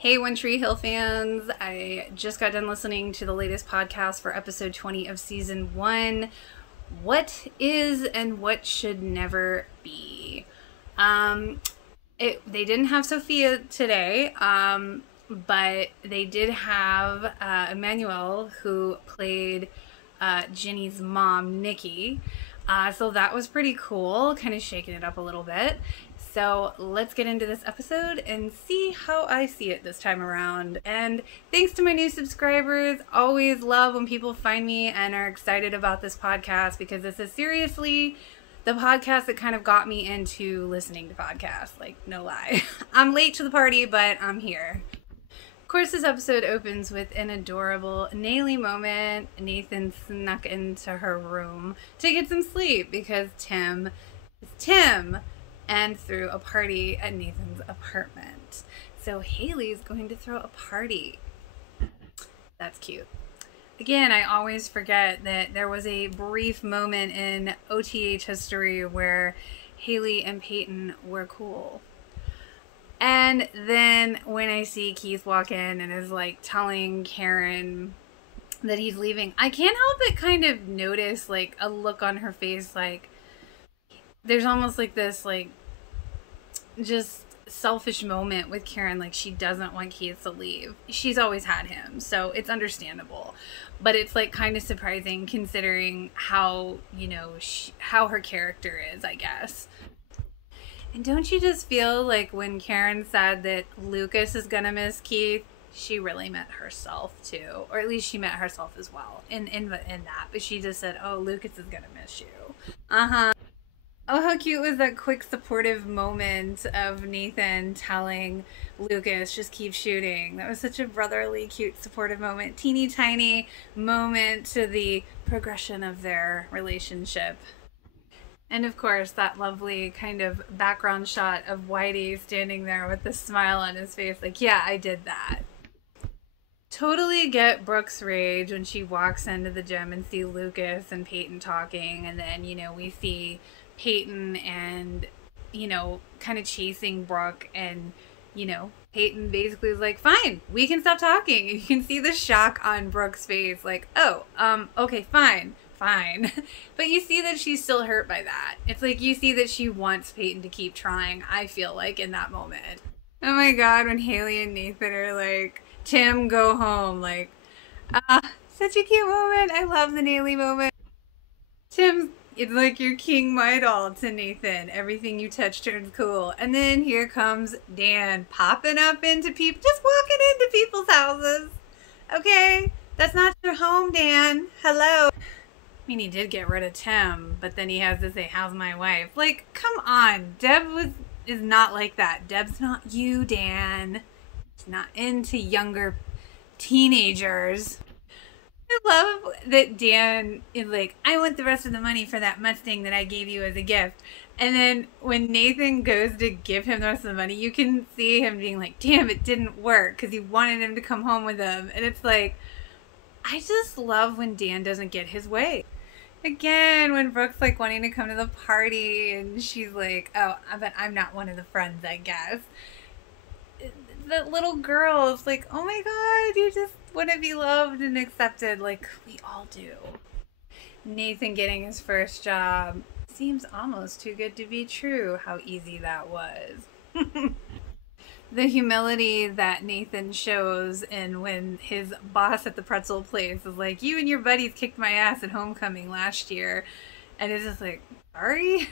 Hey, One Tree Hill fans. I just got done listening to the latest podcast for episode 20 of season 1. What is and what should never be. They didn't have Sophia today, but they did have Emmanuel, who played Ginny's mom, Nikki. So that was pretty cool, kind of shaking it up a little bit. So let's get into this episode and see how I see it this time around. And thanks to my new subscribers. Always love when people find me and are excited about this podcast, because this is seriously the podcast that kind of got me into listening to podcasts. Like, no lie. I'm late to the party, but I'm here. Of course, this episode opens with an adorable Naylee moment. Nathan snuck into her room to get some sleep because Tim is Tim, and threw a party at Nathan's apartment. So Haley's going to throw a party. That's cute. Again, I always forget that there was a brief moment in OTH history where Haley and Peyton were cool. And then when I see Keith walk in and is like telling Karen that he's leaving, I can't help but kind of notice like a look on her face, like there's almost like this like just selfish moment with Karen, like she doesn't want Keith to leave. She's always had him, so it's understandable, but it's like kind of surprising considering how, you know, how her character is, I guess. And don't you just feel like when Karen said that Lucas is gonna miss Keith, she really meant herself too, or at least she meant herself as well in that, but she just said, oh, Lucas is gonna miss you. Oh, how cute was that quick supportive moment of Nathan telling Lucas, just keep shooting. That was such a brotherly, cute, supportive moment. Teeny tiny moment to the progression of their relationship. And of course, that lovely kind of background shot of Whitey standing there with a smile on his face. Like, yeah, I did that. Totally get Brooke's rage when she walks into the gym and see Lucas and Peyton talking. And then, you know, we see Peyton and, you know, kind of chasing Brooke, and, you know, Peyton basically is like, fine, we can stop talking. You can see the shock on Brooke's face, like, oh, okay, fine. But you see that she's still hurt by that. It's like you see that she wants Peyton to keep trying, I feel like, in that moment. Oh my god, when Haley and Nathan are like, Tim, go home, like, such a cute moment. I love the Naylee moment. Tim's, it's like your king my doll to Nathan. Everything you touch turns cool. And then here comes Dan popping up into people, just walking into people's houses. Okay, that's not your home, Dan. Hello. I mean, he did get rid of Tim, but then he has to say, how's my wife? Like, come on. Deb is not like that. Deb's not you, Dan. She's not into younger teenagers. I love that Dan is like, I want the rest of the money for that Mustang that I gave you as a gift. And then when Nathan goes to give him the rest of the money, you can see him being like, damn, it didn't work, because he wanted him to come home with him. And it's like, I just love when Dan doesn't get his way. Again, when Brooke's like wanting to come to the party and she's like, oh, but I'm not one of the friends, I guess. The little girl is like, oh my god, you just want to be loved and accepted like we all do. Nathan getting his first job seems almost too good to be true, how easy that was. The humility that Nathan shows, and when his boss at the pretzel place is like, you and your buddies kicked my ass at homecoming last year, and it's just like, sorry?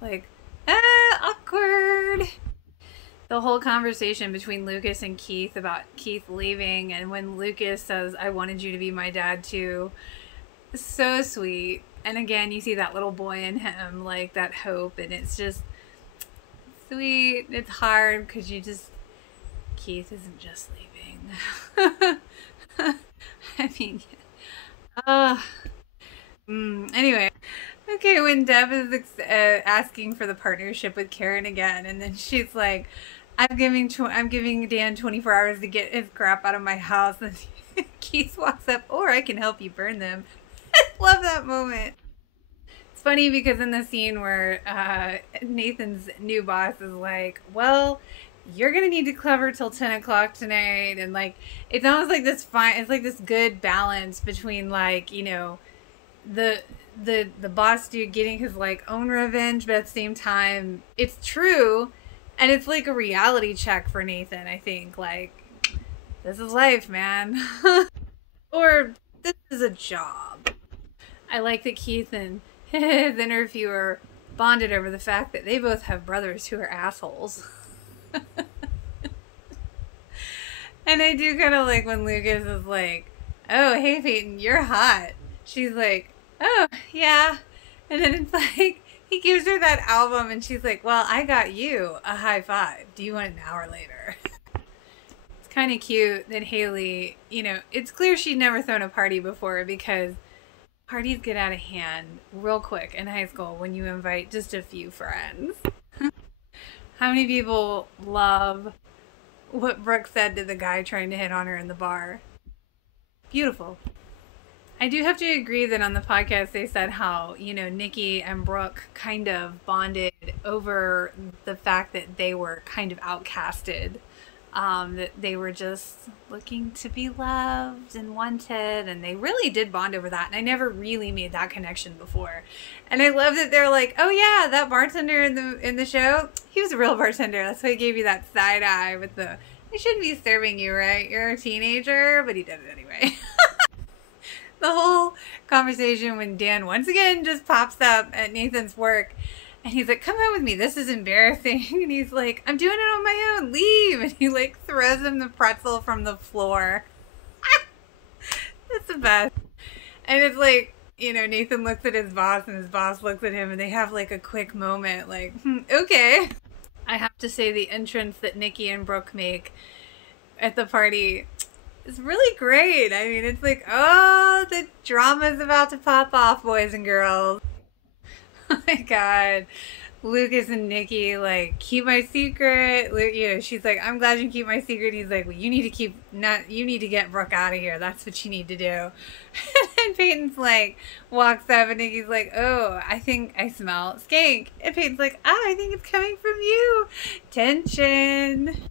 Like, awkward. The whole conversation between Lucas and Keith about Keith leaving, and when Lucas says, I wanted you to be my dad too, so sweet. And again, you see that little boy in him, like that hope, and it's just sweet. It's hard because you just, Keith isn't just leaving. I mean, anyway. Okay, when Deb is asking for the partnership with Karen again, and then she's like, I'm giving Dan 24 hours to get his crap out of my house, and Keith walks up, or I can help you burn them. Love that moment. It's funny because in the scene where Nathan's new boss is like, well, you're gonna need to cover till 10 o'clock tonight. And like, it's almost like this fine, it's like this good balance between like, you know, the boss dude getting his like own revenge, but at the same time, it's true. And it's like a reality check for Nathan, I think. Like, this is life, man. Or this is a job. I like that Keith and his interviewer bonded over the fact that they both have brothers who are assholes. And I do kind of like when Lucas is like, oh, hey, Peyton, you're hot. She's like, oh, yeah. And then it's like, he gives her that album and she's like, well, I got you a high five. Do you want it an hour later? It's kind of cute that Haley, you know, it's clear she'd never thrown a party before because parties get out of hand real quick in high school when you invite just a few friends. How many people love what Brooke said to the guy trying to hit on her in the bar? Beautiful. I do have to agree that on the podcast they said how, you know, Nikki and Brooke kind of bonded over the fact that they were kind of outcasted. That they were just looking to be loved and wanted, and they really did bond over that. And I never really made that connection before. And I love that they're like, oh yeah, that bartender in the show, he was a real bartender. That's why he gave you that side eye with the, I shouldn't be serving you, right? You're a teenager, but he did it anyway. The whole conversation when Dan once again just pops up at Nathan's work and he's like, come out with me, this is embarrassing. And he's like, I'm doing it on my own, leave. And he like throws him the pretzel from the floor. That's the best. And it's like, you know, Nathan looks at his boss and his boss looks at him and they have like a quick moment like, okay. I have to say the entrance that Nikki and Brooke make at the party, it's really great. I mean, it's like, oh, the drama's about to pop off, boys and girls. Oh my God. Lucas and Nikki, like, keep my secret. You know, she's like, I'm glad you keep my secret. He's like, well, you need to get Brooke out of here. That's what you need to do. And then Peyton's like, walks up and Nikki's like, oh, I think I smell skank. And Peyton's like, I think it's coming from you. Tension.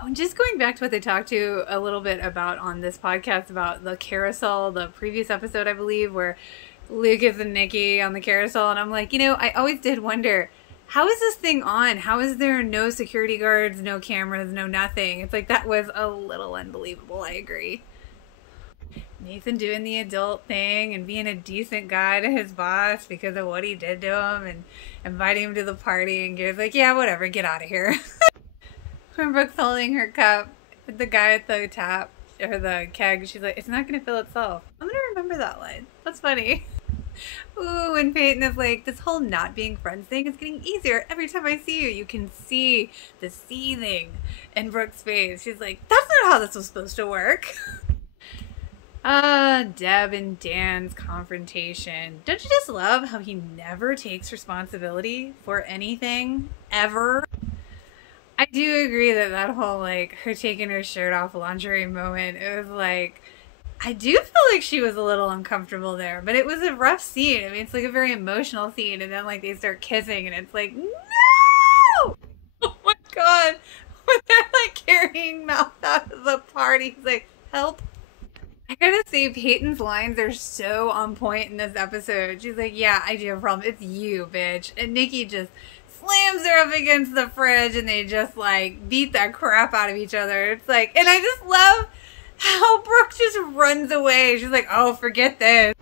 Oh, and just going back to what they talked to a little bit about on this podcast about the carousel, the previous episode, I believe, where Lucas and Nikki on the carousel. And I'm like, you know, I always did wonder, how is this thing on? How is there no security guards, no cameras, no nothing? It's like, that was a little unbelievable. I agree. Nathan doing the adult thing and being a decent guy to his boss because of what he did to him and inviting him to the party, and Gary's like, yeah, whatever, get out of here. When Brooke's holding her cup with the guy at the tap, or the keg, she's like, it's not going to fill itself. I'm going to remember that line. That's funny. Ooh, and Peyton is like, this whole not being friends thing is getting easier every time I see you. You can see the seething in Brooke's face. She's like, that's not how this was supposed to work. Deb and Dan's confrontation. Don't you just love how he never takes responsibility for anything, ever? I do agree that that whole, like, her taking her shirt off lingerie moment, it was like, I do feel like she was a little uncomfortable there, but it was a rough scene. I mean, it's like a very emotional scene, and then, like, they start kissing, and it's like, no! Oh my God. When they're, like, carrying Mouth out of the party, he's like, help. I gotta say, Peyton's lines are so on point in this episode. She's like, yeah, I do have a problem. It's you, bitch. And Nikki just slams her up against the fridge and they just like beat the crap out of each other. It's like, and I just love how Brooke just runs away. She's like, oh, forget this.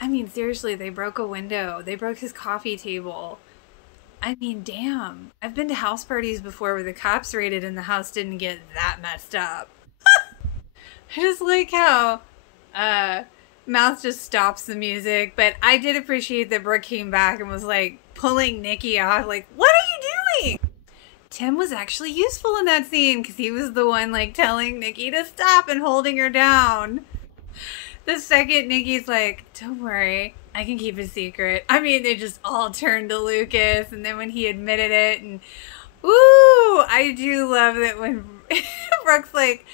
I mean, seriously, they broke a window. They broke his coffee table. I mean, damn. I've been to house parties before where the cops raided and the house didn't get that messed up. I just like how Mouth just stops the music, but I did appreciate that Brooke came back and was like pulling Nikki off, like, what are you doing? Tim was actually useful in that scene because he was the one like telling Nikki to stop and holding her down. The second Nikki's like, don't worry, I can keep a secret. I mean, they just all turned to Lucas, and then when he admitted it, and ooh, I do love that when Brooke's like,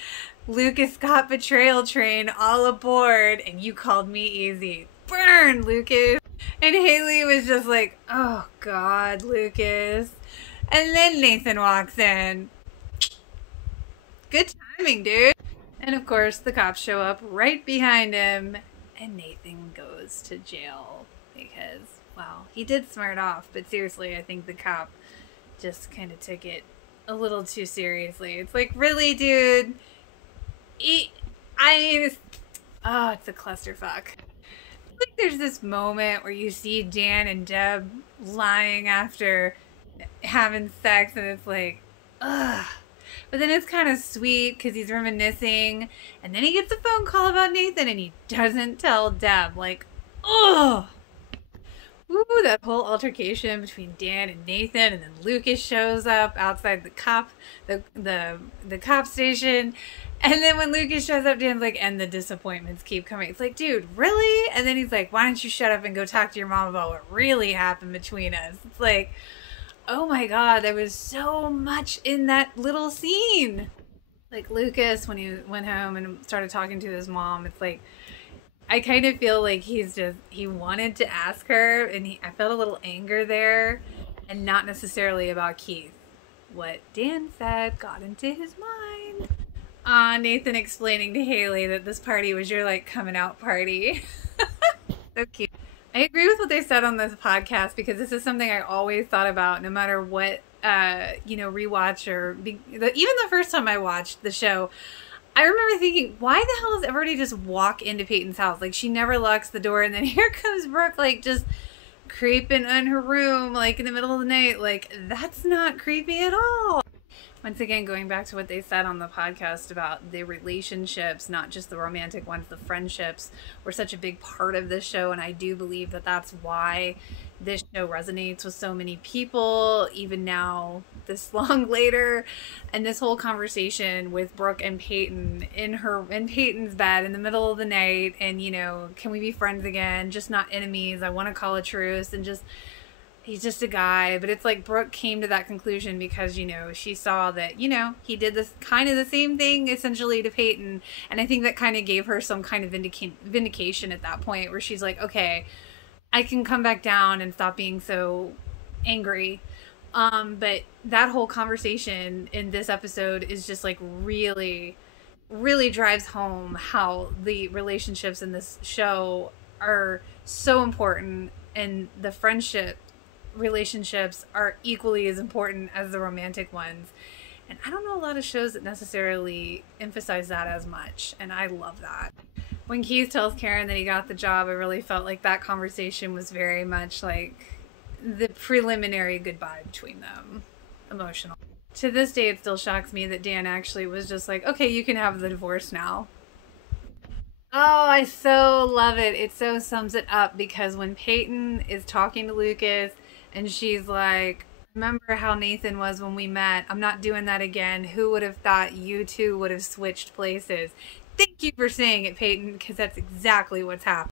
Lucas got betrayal train all aboard, and you called me easy. Burn, Lucas. And Haley was just like, oh God, Lucas. And then Nathan walks in. Good timing, dude. And of course, the cops show up right behind him, and Nathan goes to jail because, well, he did smart off, but seriously, I think the cop just kind of took it a little too seriously. It's like, really, dude? It's a clusterfuck. Like, there's this moment where you see Dan and Deb lying after having sex, and it's like, ugh. But then it's kind of sweet because he's reminiscing, and then he gets a phone call about Nathan, and he doesn't tell Deb. Like, ugh. Ooh, that whole altercation between Dan and Nathan, and then Lucas shows up outside the cop station. And then when Lucas shows up, Dan's like, and the disappointments keep coming. It's like, dude, really? And then he's like, why don't you shut up and go talk to your mom about what really happened between us? It's like, oh my God, there was so much in that little scene. Like Lucas, when he went home and started talking to his mom, it's like, I kind of feel like he wanted to ask her, and I felt a little anger there, and not necessarily about Keith. What Dan said got into his mind. Nathan explaining to Haley that this party was your, like, coming out party. So cute. I agree with what they said on this podcast, because this is something I always thought about no matter what, rewatch even the first time I watched the show. I remember thinking, why the hell does everybody just walk into Peyton's house? Like, she never locks the door, and then here comes Brooke, like, just creeping in her room, like, in the middle of the night. Like, that's not creepy at all. Once again, going back to what they said on the podcast about the relationships, not just the romantic ones, the friendships were such a big part of this show. And I do believe that that's why this show resonates with so many people, even now, this long later. And this whole conversation with Brooke and Peyton in Peyton's bed in the middle of the night. And, can we be friends again? Just not enemies. I want to call a truce. And just... he's just a guy. But it's like Brooke came to that conclusion because, she saw that, he did this kind of the same thing essentially to Peyton. And I think that kind of gave her some kind of vindication at that point, where she's like, okay, I can come back down and stop being so angry. But that whole conversation in this episode is just like really, really drives home how the relationships in this show are so important, and the relationships are equally as important as the romantic ones. And I don't know a lot of shows that necessarily emphasize that as much, and I love that. When Keith tells Karen that he got the job, I really felt like that conversation was very much like the preliminary goodbye between them. Emotional. To this day, it still shocks me that Dan actually was just like, okay, you can have the divorce now. Oh, I so love it. It so sums it up, because when Peyton is talking to Lucas and she's like, remember how Nathan was when we met? I'm not doing that again. Who would have thought you two would have switched places? Thank you for saying it, Peyton, because that's exactly what's happening.